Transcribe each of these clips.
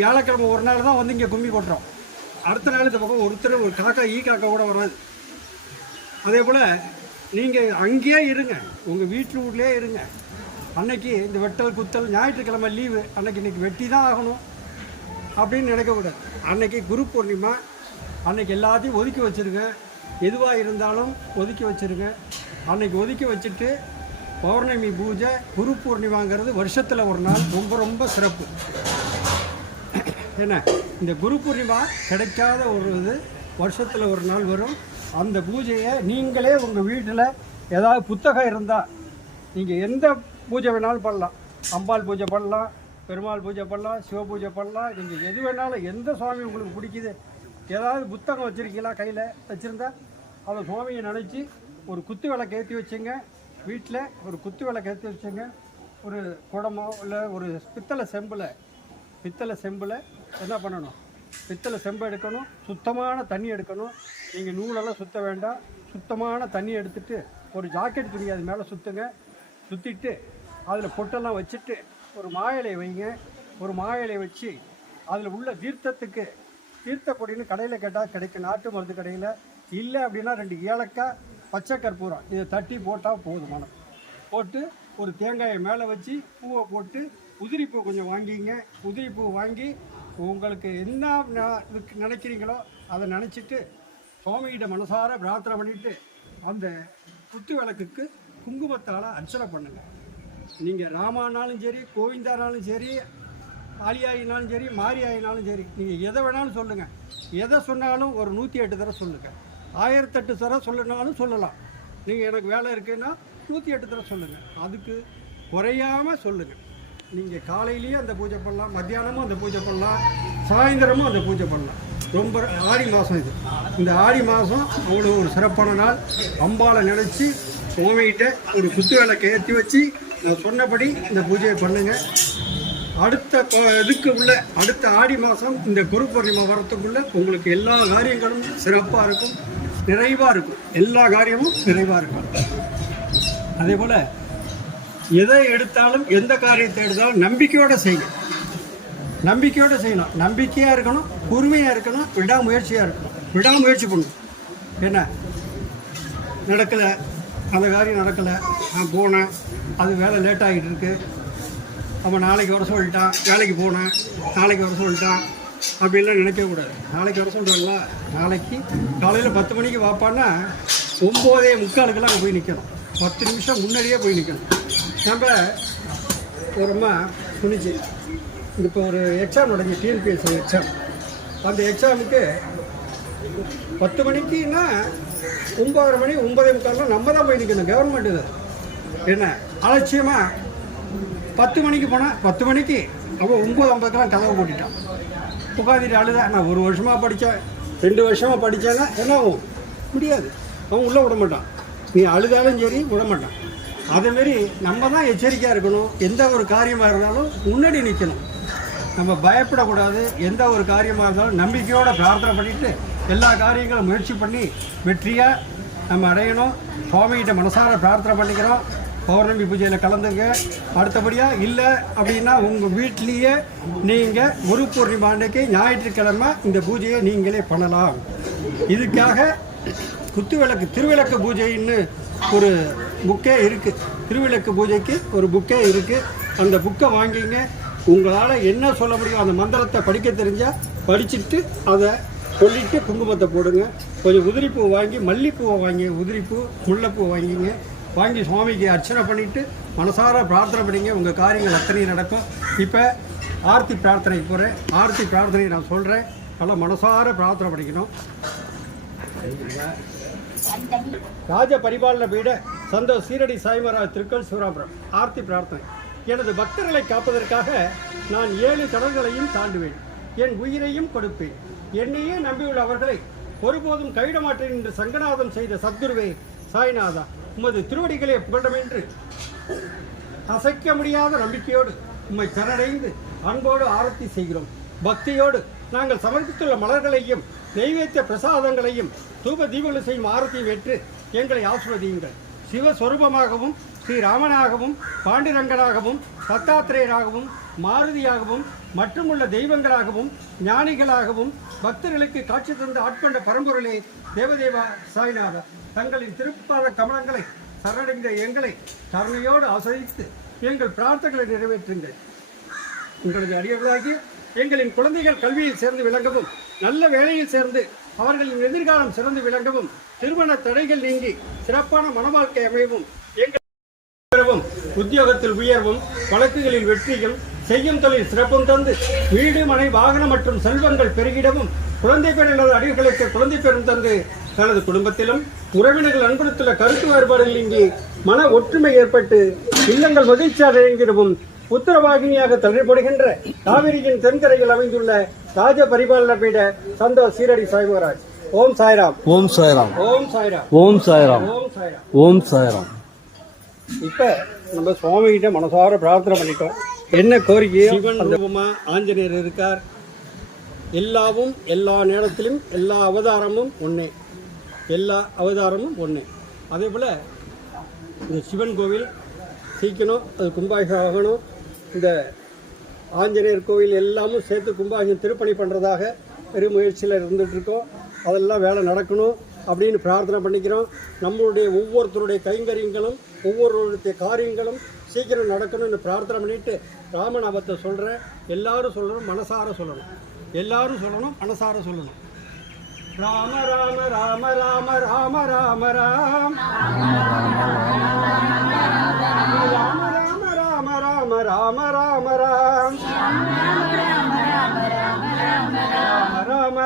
வியாழக்கிழமை ஒரு நாள் தான் வந்து இங்கே கும்மி கொட்டுறோம். அடுத்த நாள் இந்த பக்கம் ஒருத்தர் ஒரு காக்கா ஈ காக்கா கூட வராது. அதே போல் நீங்கள் அங்கேயே இருங்க. உங்கள் வீட்டு வீட்லேயே இருங்க. அன்னைக்கு இந்த வெட்டல் குத்தல் ஞாயிற்றுக்கிழமை லீவு. அன்னைக்கு இன்றைக்கி வெட்டி தான் ஆகணும் அப்படின்னு நினைக்கக்கூடாது. அன்னைக்கு குரு பூர்ணிமா அன்னைக்கு எல்லாத்தையும் ஒதுக்கி வச்சுருங்க. எதுவாக இருந்தாலும் ஒதுக்கி வச்சுருங்க. அன்னைக்கு ஒதுக்கி வச்சுட்டு பௌர்ணமி பூஜை குரு பூர்ணிமாங்கிறது வருஷத்தில் ஒரு நாள். ரொம்ப ரொம்ப சிறப்பு. என்ன? இந்த குரு பூர்ணிமா கிடைக்காத ஒரு இது வருஷத்தில் ஒரு நாள் வரும். அந்த பூஜையை நீங்களே உங்கள் வீட்டில் ஏதாவது புத்தகம் இருந்தால் நீங்கள் எந்த பூஜை வேணாலும் பண்ணலாம். அம்பாள் பூஜை பண்ணலாம் பெருமாள் பூஜை பண்ணலாம் சிவ பூஜை பண்ணலாம். நீங்கள் எது வேணாலும் எந்த சுவாமி உங்களுக்கு பிடிக்குது ஏதாவது புத்தகம் வச்சுருக்கீங்களா கையில் வச்சுருந்தா அதை சுவாமியை நினச்சி ஒரு குத்து விளக்கு ஏற்றி வச்சுங்க. வீட்டில் ஒரு குத்து விளக்கு ஏற்றி வச்சுங்க. ஒரு குடமோ இல்லை ஒரு பித்தளை செம்பில் பித்தளை செம்பில் என்ன பண்ணணும்? பித்தளை செம்பு எடுக்கணும். சுத்தமான தண்ணி எடுக்கணும். நீங்கள் நூலெல்லாம் சுத்த வேண்டாம். சுத்தமான தண்ணி எடுத்துட்டு ஒரு ஜாக்கெட் துணி அது மேலே சுற்றுங்க சுற்றிட்டு அதில் பொட்டெல்லாம் வச்சுட்டு ஒரு மாயிலை வைங்க. ஒரு மாயிலை வச்சு அதில் உள்ள தீர்த்தத்துக்கு தீர்த்த பொடின்னு கடையில் கேட்டால் கிடைக்கும் நாட்டு மருந்து கடையில். இல்லை அப்படின்னா ரெண்டு ஏலக்காய் பச்சை கற்பூரம். இதை தட்டி போட்டால் போதுமானது போட்டு ஒரு தேங்காயை மேலே வச்சு பூவை போட்டு உதிரிப்பூ கொஞ்சம் வாங்கிங்க. உதிரிப்பூ வாங்கி உங்களுக்கு என்ன நினைக்கிறீங்களோ அதை நினச்சிட்டு சுவாமிகிட்ட மனசார பிரார்த்தனை பண்ணிட்டு அந்த குத்து விளக்குக்கு குங்குமத்தால் அர்ச்சனை பண்ணுங்கள் நீங்கள் ராமானாலும் சரி கோவிந்தானாலும் சரி ஆலியாயினாலும் சரி மாரியாயினாலும் சரி நீங்கள் எதை வேணாலும் சொல்லுங்கள் எதை சொன்னாலும் ஒரு நூற்றி எட்டு தடவை சொல்லுங்கள் ஆயிரத்தெட்டு தடவை சொல்லனாலும் சொல்லலாம். நீங்கள் எனக்கு வேலை இருக்குன்னா நூற்றி எட்டு தடவை சொல்லுங்கள் அதுக்கு குறையாமல் சொல்லுங்கள் நீங்கள் காலையிலேயும் அந்த பூஜை பண்ணலாம் மத்தியானமும் அந்த பூஜை பண்ணலாம் சாயந்தரமும் அந்த பூஜை பண்ணலாம். ரொம்ப ஆடி மாதம் இது. இந்த ஆடி மாதம் அவ்வளோ ஒரு சிறப்பான நாள். அம்பாளை நினச்சி சுவாமிகிட்ட ஒரு குத்து விளக்கை ஏற்றி வச்சு நான் சொன்னபடி இந்த பூஜையை பண்ணுங்கள் அடுத்த இதுக்கு உள்ள அடுத்த ஆடி மாதம் இந்த குரு பூர்ணிமா வரத்துக்குள்ளே உங்களுக்கு எல்லா காரியங்களும் சிறப்பாக இருக்கும் நிறைவாக இருக்கும். எல்லா காரியமும் நிறைவாக இருக்கும். அதே போல் எதை எடுத்தாலும் எந்த காரியத்தை எடுத்தாலும் நம்பிக்கையோடு செய்யணும். நம்பிக்கையோடு செய்யணும். நம்பிக்கையாக இருக்கணும் பொறுமையாக இருக்கணும் விடாமுயற்சியாக இருக்கணும். விடாமுயற்சி பண்ணணும். என்ன? நடக்கலை. அந்த காரியம் நடக்கலை. நான் போனேன். அது வேலை லேட் ஆகிட்டு இருக்கு. அவன் நாளைக்கு வர சொல்லிட்டான். வேலைக்கு போனேன். நாளைக்கு வர சொல்லிட்டான். அப்படின்லாம் நினைக்கக்கூடாது நாளைக்கு வர சொல்கிறாங்களா நாளைக்கு காலையில் பத்து மணிக்கு வாப்பான்னா ஒம்போதே முக்காலுக்கெல்லாம் அங்கே போய் நிற்கணும் பத்து நிமிஷம் முன்னாடியே போய் நிற்கணும் நம்ம ஒரு துணிச்சு இப்போ ஒரு எக்ஸாம் நடந்துச்சு டிஎன்பிஎஸ்சி எக்ஸாம் அந்த எக்ஸாமுக்கு பத்து மணிக்குன்னா ஒம்பதரை மணி ஒன்பதே முக்கால்லாம் நம்ம தான் போய் நிற்கணும் கவர்மெண்ட் இது. என்ன? அலட்சியமாக பத்து மணிக்கு போனால் பத்து மணிக்கு அவன் ஒம்பது ஐம்பதுக்கெல்லாம் கதவை போட்டுட்டான். உட்காந்துட்டு அழுத நான் ஒரு வருஷமாக படித்தேன் ரெண்டு வருஷமாக படித்தேன்னா என்ன ஆகும்? முடியாது. அவன் உள்ளே விட மாட்டான். நீ அழுதாலும் சரி விட மாட்டான். அதேமாரி நம்ம தான் எச்சரிக்கையாக இருக்கணும். எந்த ஒரு காரியமாக இருந்தாலும் முன்னாடி நிற்கணும் நம்ம பயப்படக்கூடாது. எந்த ஒரு காரியமாக இருந்தாலும் நம்பிக்கையோடு பிரார்த்தனை பண்ணிவிட்டு எல்லா காரியங்களும் முயற்சி பண்ணி வெற்றியாக நம்ம அடையணும். சுவாமிகிட்ட மனசார பிரார்த்தனை பண்ணிக்கிறோம். பௌர்ணமி பூஜையில் கலந்துங்க. அடுத்தபடியாக இல்லை அப்படின்னா உங்கள் வீட்லேயே நீங்கள் குரு பூர்ணிமா அன்றைக்கு ஞாயிற்றுக்கிழமை இந்த பூஜையை நீங்களே பண்ணலாம். இதுக்காக குத்துவிளக்கு திருவிளக்கு பூஜைன்னு ஒரு புக்கே இருக்குது திருவிளக்கு பூஜைக்கு ஒரு புக்கே இருக்குது அந்த புக்கை வாங்கிங்க. உங்களால் என்ன சொல்ல முடியும் அந்த மந்திரத்தை படிக்க தெரிஞ்சால் படிச்சுட்டு அதை சொல்லிட்டு குங்குமத்தை போடுங்க. கொஞ்சம் உதிரிப்பூ வாங்கி மல்லிப்பூவை வாங்கி உதிரிப்பூ முல்லைப்பூ வாங்கிங்க. வாங்கி சுவாமிக்கு அர்ச்சனை பண்ணிவிட்டு மனசார பிரார்த்தனை பண்ணிங்க. உங்கள் காரியங்கள் அத்தனையும் நடக்கும். இப்போ ஆர்த்தி பிரார்த்தனைக்கு போகிறேன் ஆர்த்தி பிரார்த்தனை நான் சொல்கிறேன் நல்லா மனசார பிரார்த்தனை பண்ணிக்கணும். ராஜ பரிபாலன பீட சந்தோஷ் சீரடி சாய்மராஜ் திருக்கல் சிவராபுரம் ஆர்த்தி பிரார்த்தனை. எனது பக்தர்களை காப்பதற்காக நான் ஏழு கடல்களையும் தாண்டுவேன். என் உயிரையும் கொடுப்பேன். என்னையே நம்பியுள்ள அவர்களை ஒருபோதும் கைவிட மாட்டேன் என்று சங்கநாதம் செய்த சத்குருவே சாய்நாதா உமது திருவடிகளே புகழம் என்று அசைக்க முடியாத நம்பிக்கையோடு உம்மை சரணடைந்து அன்போடு ஆரத்தி செய்கிறோம். பக்தியோடு நாங்கள் சமர்ப்பித்துள்ள மலர்களையும் நெய்வேத்திய பிரசாதங்களையும் தூப தீபங்களை செய்யும் ஆரத்தியும் ஏற்று எங்களை ஆசிர்வதியுங்கள். சிவஸ்வரூபமாகவும் ஸ்ரீ ராமனாகவும் பாண்டிரங்கனாகவும் தத்தாத்திரேயராகவும் மாருதியாகவும் மற்றுமுள்ள தெய்வங்களாகவும் ஞானிகளாகவும் பக்தர்களுக்கு காட்சி தந்து ஆட்கொண்ட பரம்பொருளே தேவதேவா சாய்நாதா தங்களின் திருப்பாத கமலங்களை சரணடைந்த எங்களை கருணையோடு ஆசிரித்து எங்கள் பிரார்த்தனைகளை நிறைவேற்றுங்கள். உங்களது அடியவர்களாகி எங்களின் குழந்தைகள் கல்வியில் சேர்ந்து விளங்கவும் நல்ல வேலையில் சேர்ந்து அவர்களின் எதிர்காலம் சிறந்து விளங்கவும் திருமண தடைகள் நீங்கி சிறப்பான மனவாழ்க்கை அமையவும் எங்கள் உத்தியோகத்தில் உயர்வும் வழக்குகளில் வெற்றியும் செய்யும் தொழில் சிறப்பும் தந்து வீடு மனை வாகனம் மற்றும் செல்வங்கள் பெருகிடவும் குழந்தை பெண் இல்லாத அடிகளுக்கு குழந்தை பெறும் தந்து தனது குடும்பத்திலும் உறவினர்கள் அன்படுத்துள்ள கருத்து வேறுபாடுகள் இங்கு மன ஒற்றுமை ஏற்பட்டு இல்லங்கள் மகிழ்ச்சியாக இயங்கிடவும் உத்தரவாகினியாக தள்ளப்படுகின்ற காவிரியின் தென்கரையில் அமைந்துள்ள ராஜ பரிபாலன பீட சந்தோஷ் சீரடி சாய்மராஜ் ஓம் சாய்ராம். ஓம் சாய்ராம். ஓம் சாய்ராம். ஓம் சாய்ராம். ஓம் சாய்ராம். ஓம் சாய்ராம். இப்ப நம்ம சுவாமி கிட்ட மனசார பிரார்த்தனை பண்ணிட்டோம். என்ன கோரிக்கையோ சிவன் ரூபமா ஆஞ்சநேயர் இருக்கார். எல்லாவும் எல்லா நேரத்திலும் எல்லா அவதாரமும் ஒண்ணே. எல்லா அவதாரமும் ஒண்ணே. அதே போல இந்த சிவன் கோவில் சீக்கணும் அது கும்பாபிஷேகம் ஆகணும். இந்த ஆஞ்சநேயர் கோவில் எல்லாமும் சேர்த்து கும்பாபிஷேகம் திருப்பணி பண்ணுறதாக பெரும் முயற்சியில் இருந்துட்டு இருக்கோம். அதெல்லாம் வேலை நடக்கணும் அப்படின்னு பிரார்த்தனை பண்ணிக்கிறோம் நம்மளுடைய ஒவ்வொருத்தருடைய கைங்கரியங்களும் ஒவ்வொருடைய காரியங்களும் சீக்கிரம் நடக்கணும்னு பிரார்த்தனை பண்ணிட்டு ராமநாபத்தை சொல்கிறேன் எல்லாரும் சொல்லணும் மனசார சொல்லணும் எல்லாரும் சொல்லணும் மனசார சொல்லணும் ராம ராம ராம ராம ராம ராம ராம் ராம ராம ராம ராம ராம ராம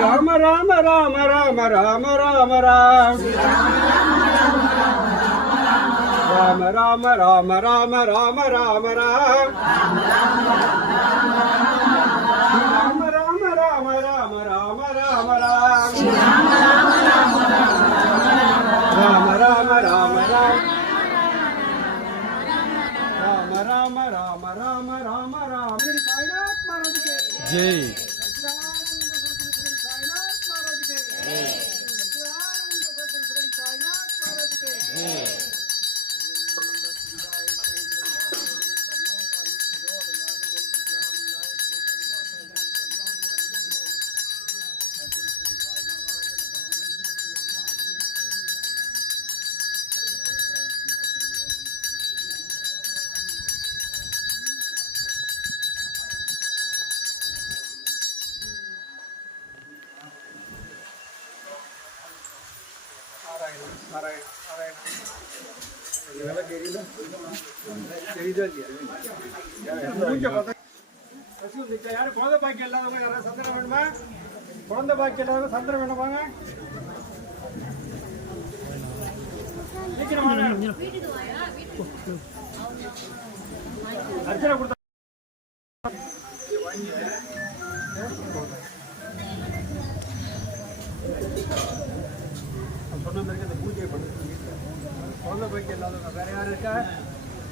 ராம ராம ராம் ஸ்ரீ ராம ராம ராம ராம ராம ராம ராம் ராம ராம ராம ராம ராம ராம ராம் ராம ராம ராம ராம தெரியுதா தெரியுதா இல்லையா மூஞ்ச குழந்தை பாக்கி இல்லாதவங்க யாராவது சந்திரம் வேணுமா குழந்தை பாக்கி இல்லாதவங்க சந்திரம் வேணுமாங்க சீக்கிரம் வாங்க. அர்ச்சனை கொடுத்தா நான் சொன்ன மாதிரி அந்த பூஜையை பண்ணுறது குழந்தை பாக்கி இல்லாதவங்க வேற யாரு இருக்கா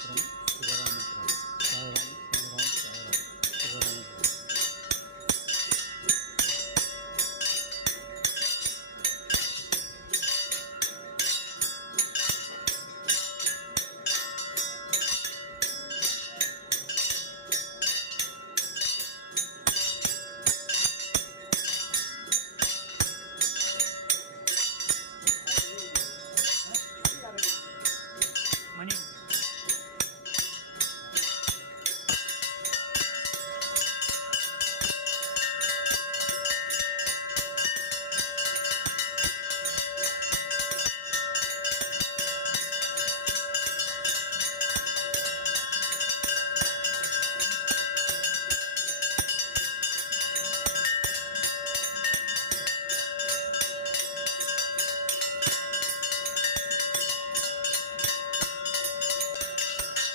வச்சுக்கணும்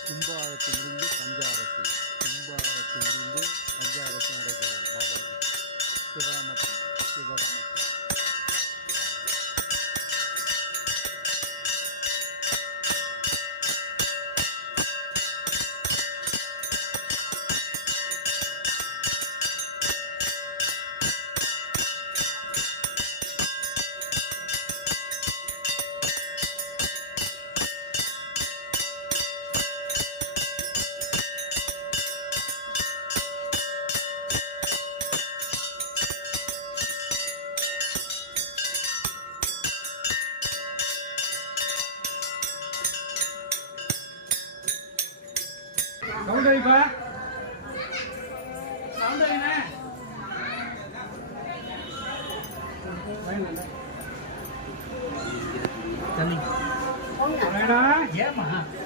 கும்பாரத்திலிருந்து பஞ்சாரத்தி கும்பாரத்திலிருந்து பஞ்சாரத்தி நடக்கும்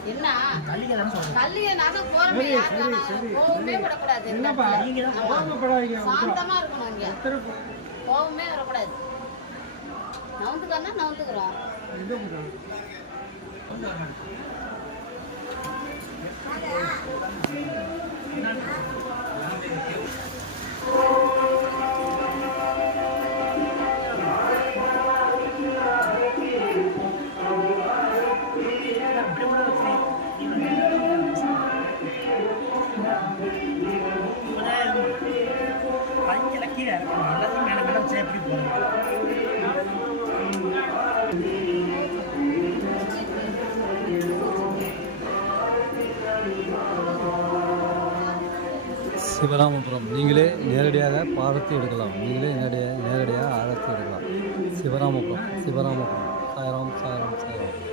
என்ன? கல்லிங்க தானே சொல்றேன் கல்லிய நகை போறமே சரி, யார் சரி, வேணா சரி. கோவமே விடக்கூடாது. இந்த என்னப்பா சாந்தமா இருக்கணும் இங்க. கோவமே வரக்கூடாது நவுந்துக்கன்னா நவுந்துக்கிறோம். சிவராமபுரம். நீங்களே நேரடியாக பாரத்தி எடுக்கலாம். நீங்களே நேரடியாக நேரடியாக ஆரத்தி எடுக்கலாம். சிவராமபுரம் சிவராமபுரம். சாயராம் சாயராம் சாயராம்.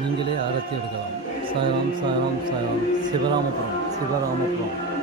நீங்களே ஆரத்தி எடுக்கலாம். சாயராம் சாயராம் சாயராம். சிவராமபுரம் சிவராமபுரம்.